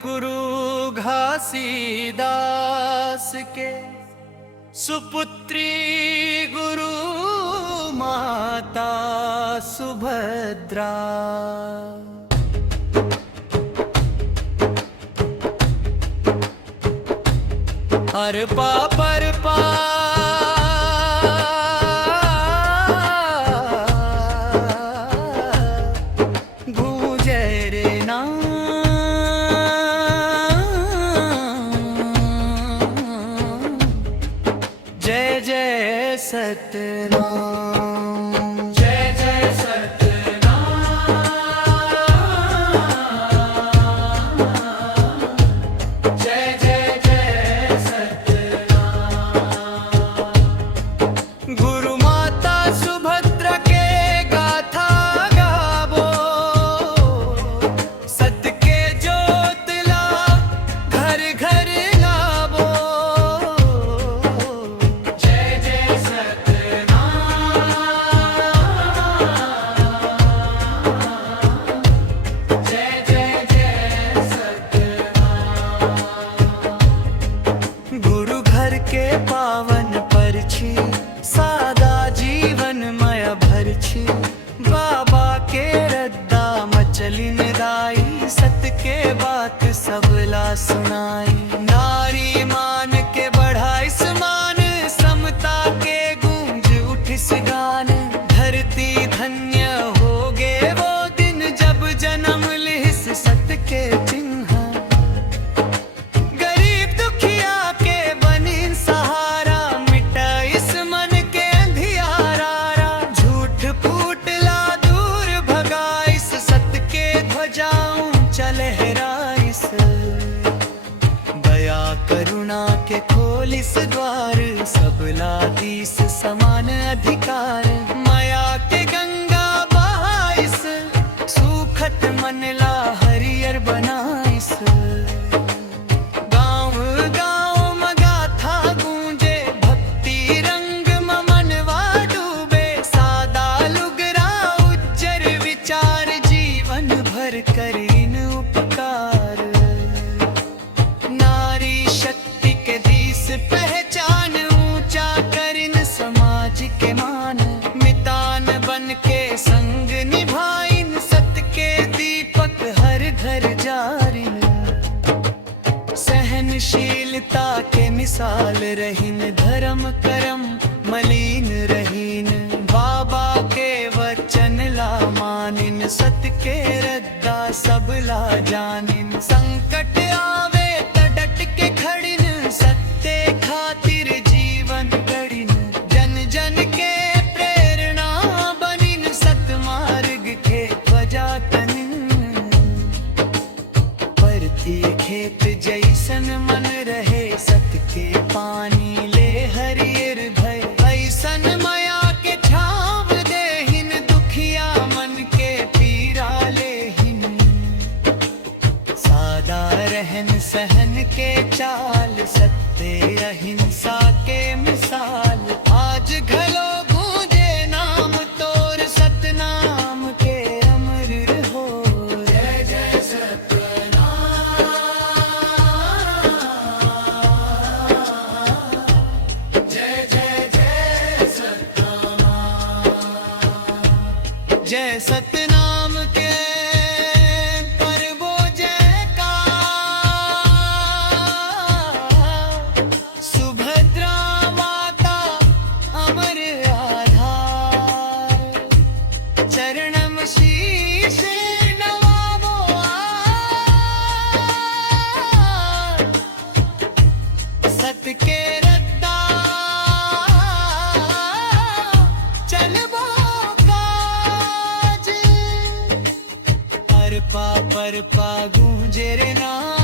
गुरु घासीदास के सुपुत्री गुरु माता सुभद्रा। अरपा परपा गूंजे रे नाम, जय जय सतनाम, जय जय सतनाम, जय जय जय सतनाम। गुरु माता सुभद्रा के गाथा गावो, सत के ज्योतला घर घर लावो। जय जय सतनाम, जय जय जय सतनाम। गुरु घर के पावन परछी, सादा जीवन माया भरछी। बाबा के रद्दा मचलिन दाई, सत के बात सबला सुनाई। नारी मान के बढ़ाई समान, समता के गूंज उठ गान। धरती धन्य हो गे वो दिन, जब जन्म लिहिस सत के चिन्ह। गरीब दुखिया के बनी सहारा, मिटाइस मन के अंधियारा। झूठ फूट ला दूर भगाइस, सत के ध्वजाऊं चल लहराइस। दया करुणा के खोलिस द्वार, सबला दीस समान अधिकार। माया के गंगा बहाइस, सूखत मनला हरियर बनाइस। गाँव गाँव मगाथा गूंजे, भक्ति रंग मनवा डूबे। सादा लुगरा उज्जर विचार, जीवन भर करीन उपकार। नारी शक्ति के दीस पहचान, ऊंचा करिन समाज के मान। मितान बन के संग निभाइन, सत के दीपक हर घर जारिन। सहनशीलता के मिसाल रहीन, धर्म करम मलीन रहीन। बाबा के वचन ला मानिन, सत के रद्दा सबला जानिन। संकट आवे त डट के खड़िन, सत्य खातिर जीवन गड़िन। जन जन के प्रेरणा बनिन, सत मार्ग के ध्वजा तनिन। परती खेत जैसन मन रहे, सत के पानी ले हरियर भय। ऐसन माया के छाव देहिन, दुखिया मन के पीरा लेहिन। सादा रहन सहन के चाल, सत्य अहिंसा के मिसाल। आज घलो गूंजे नाम तोर, सतनाम के अमर रहो। जय जय सतनाम, जय जय जय सतनाम। जय सतनाम के करबो जयकार। सुभद्रा माता अमर आधार, चरणम शीश नवावो आज। सत के रद्दा चलबो काज। परपा परपा गूंजे रे नाम,